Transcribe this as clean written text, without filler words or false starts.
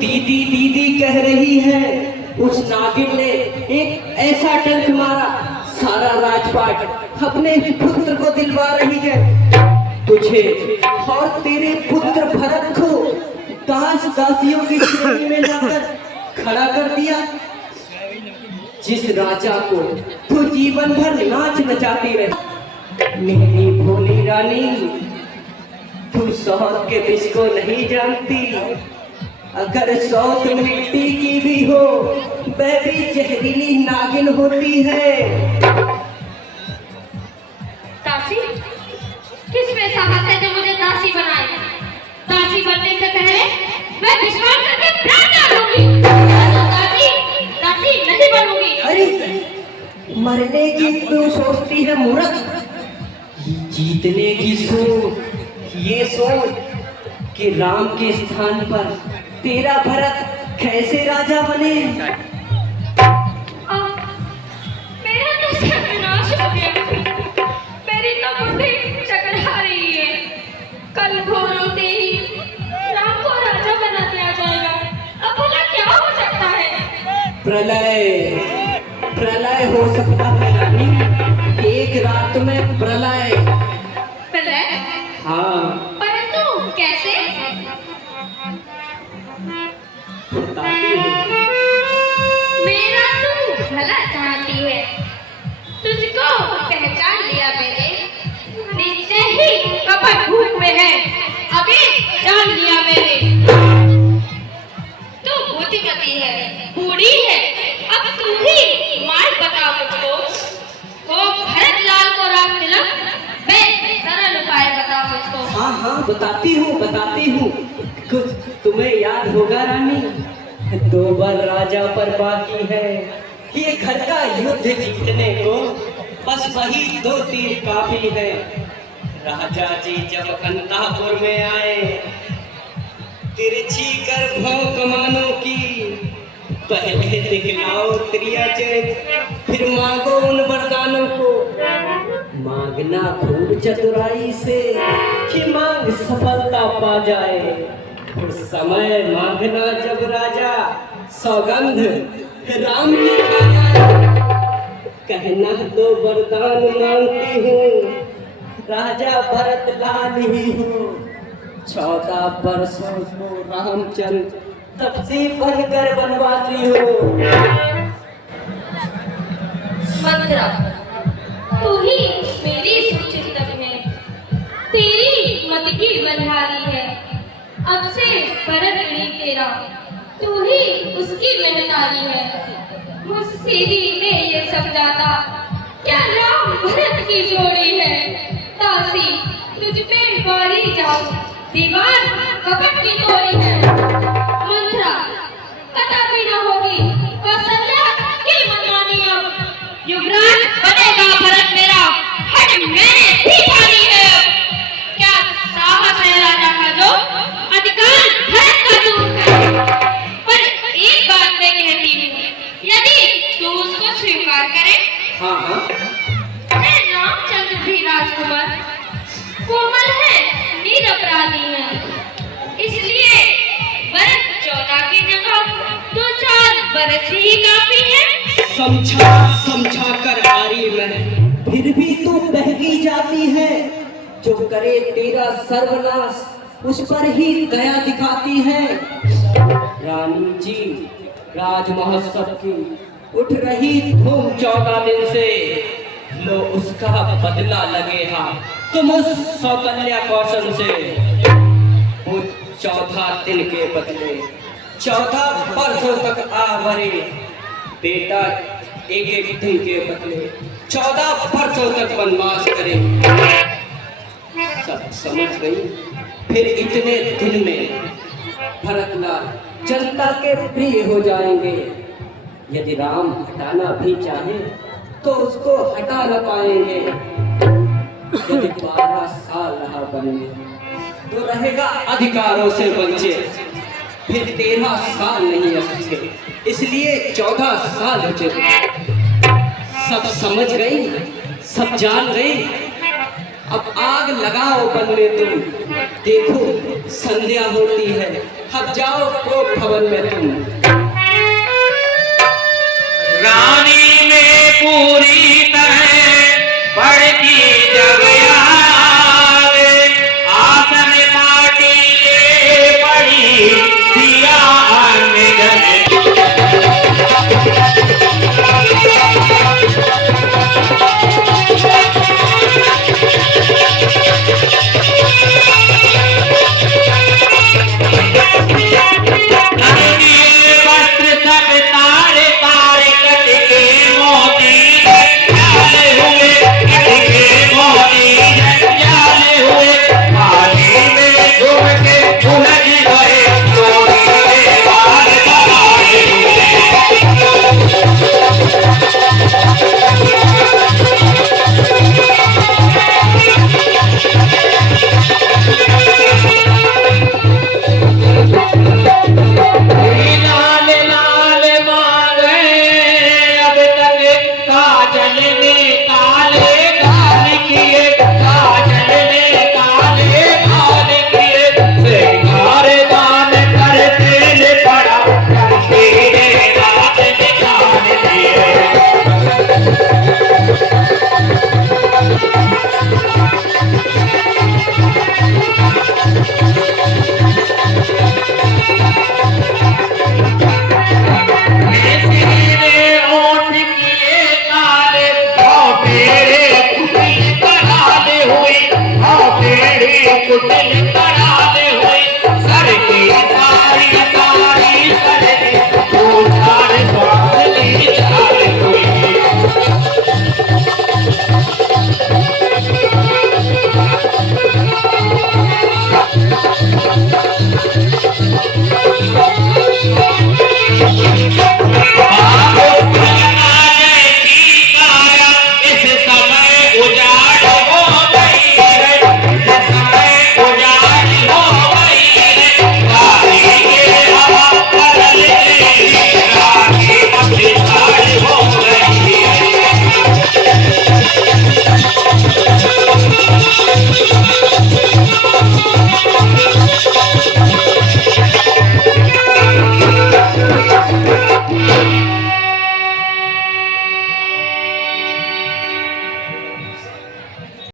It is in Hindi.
दीदी दीदी कह रही है, उस नागिन ने एक ऐसा डंक मारा, सारा राजपाट अपने पुत्र को दिलवा रही है। तुझे और तेरे पुत्र भरत को दास दासियों की श्रेणी में लाकर खड़ा कर दिया। जिस राजा को तू जीवन भर नाच नचाती रही, मेरी भोली रानी, तू शौक के विष को नहीं जानती। अगर शौक मिट्टी की भी हो, वह भी जहरीली नागिन होती है। दासी? किस में साहस है जो मुझे दासी बनाए? दासी बनने से पहले मैं विश्वास करके प्राण डालूंगी। दासी, दासी नहीं बनूंगी। अरे मरने की तू सोचती है मूर्ख, जीतने की सोच। ये सोच कि राम के स्थान पर तेरा भरत कैसे राजा बने। मेरा तो सर्वनाश हो गया। मेरी तो बुद्धि चकरा रही है। कल भोर होते ही राम को राजा बना दिया जाएगा। अब भला क्या हो सकता है? प्रलय, प्रलय हो सकता है रानी, एक रात में प्रलय। प्रलय? हाँ। परंतु कैसे? मेरा तू भला चाहती है। तुझको पहचान लिया मैंने, निश्चय ही कपट भूख में है। अभी जान लिया मैंने, तू बुद्धिमती है, बूढ़ी है। अब तू ही मार्ग बता मुझको। वो भरत लाल को राम तिलक, मैं सरल उपाय बता मुझको। हाँ हाँ बताती हूँ। कुछ तुम्हें याद होगा रानी, 2 बार राजा पर बाकी है। ये घर का युद्ध जीतने को बस वही 2 तीर काफी है। राजा जी जब अंतापुर में आए, तिरछी कर भौ कमानों की, पहले दिखलाओ त्रियाचय, फिर मांगो उन वरदानों को। मांगना खूब चतुराई से कि मांग सफलता पा जाए। उस समय मांगना जब राजा सौगंध राम की खा जाए। कहना तो वरदान मांगती हूँ, राजा भरत लाल ही हूँ। 14 वर्षों को रामचंद्र तब से बनकर वनवासी हो। मंत्रा, तू ही मेरी सुचिंतक है, तेरी मत की बलिहारी है। अब से भरत ऋणी तेरा, तू ही उसकी मेहतारी है। मुझसे ही ने ये समझाता, क्या राम भरत की जोड़ी है। दासी, तुझ पे मारी जाऊं, दीवार कपट की तोड़ी है। मंत्रा, कदापि न होगी कौशल्या की मनमानी। अब युवराज बनेगा भरत मेरा, हट मैंने दीवानी है। क्या साहस है राजा का जो अधिकार भरत का दूर करे। पर एक बात मैं कहती हूँ, यदि तू उसको स्वीकार करे। हाँ। रामचंद्र भी राजकुमार कोमल है, निरपराधी है। इसलिए वर्ष 14 की जगह 2-4 वर्ष ही काफी है। समझा कर हारी मैं, फिर भी तू बहकी जाती है। जो करे तेरा सर्वनाश, उस पर ही दया दिखाती है। रानी जी, राज महोत्सव की उठ रही धूम 14 दिन से, लो उसका बदला लगेगा तुम उस सौकन्या कौशल से। वो 14 दिन के बदले 14 वर्षों तक आवरे, बेटा एक दिन के बदले 14 वर्षों तक वनवास करे। सब समझ गई। फिर इतने दिन में भरतलाल जनता के प्रिय हो जाएंगे। यदि राम हटाना भी चाहे तो उसको हटा न पाएंगे। यदि 12 साल रहा वन में तो रहेगा अधिकारों से वंचित। फिर 13 साल नहीं अच्छे, इसलिए 14 साल उचित। सब समझ गई, सब जान गई। अब आग लगाओ वन में तुम, देखो संध्या होती है, अब जाओ कोप भवन में तुम। रानी में पूरी तरह